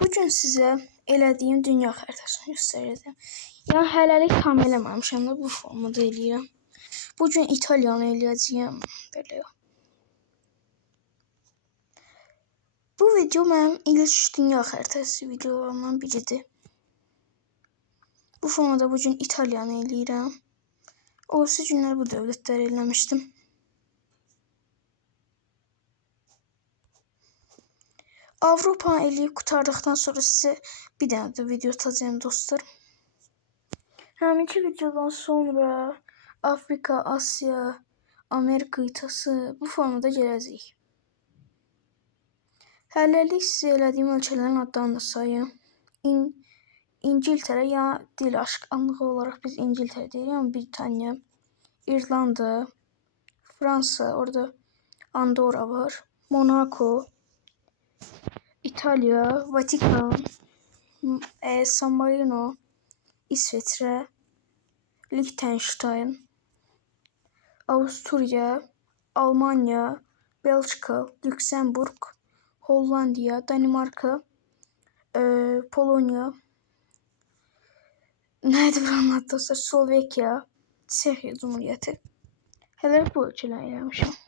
Bugün sizə elədiyim dünya xəritəsini göstərəcəm. Yəni hələlik tam eləməmişəm də bu formada eləyirəm. Bugün İtaliyanı eləyəcəyəm. Belə. Bu video mənim ilk dünya xəritəsi videolarımdan biridir. Bu formada bugün İtaliyanı eləyirəm. Orası günlər bu dövlətləri eləmişdim. Avropanı eləyib qurtardıqdan sonra sizə bir dənə də video atacağım dostlar. Həminki videodan sonra Afrika, Asiya, Amerika qitəsi bu formada gələcək. Hələlik sizə elədiyim ölkələrin adlarını da sayım. İngiltərə, ya dil aşqanlığı olaraq biz İngiltərə deyirik, amma Britaniya, İrlanda, Fransa, orada Andorra var, Monaco, İtalya, Vatikan, San Marino, İsveçrə, Liechtenstein, Avusturya, Almanya, Belçika, Lüksemburg, Hollandiya, Danimarka, Polonya, nədir buranın adı dostlar? Slovakiya, Çexiya Cumhuriyyəti. Hələ bu ölkələri eləmişəm.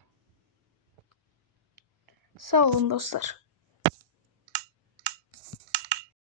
Sağ olun dostlar.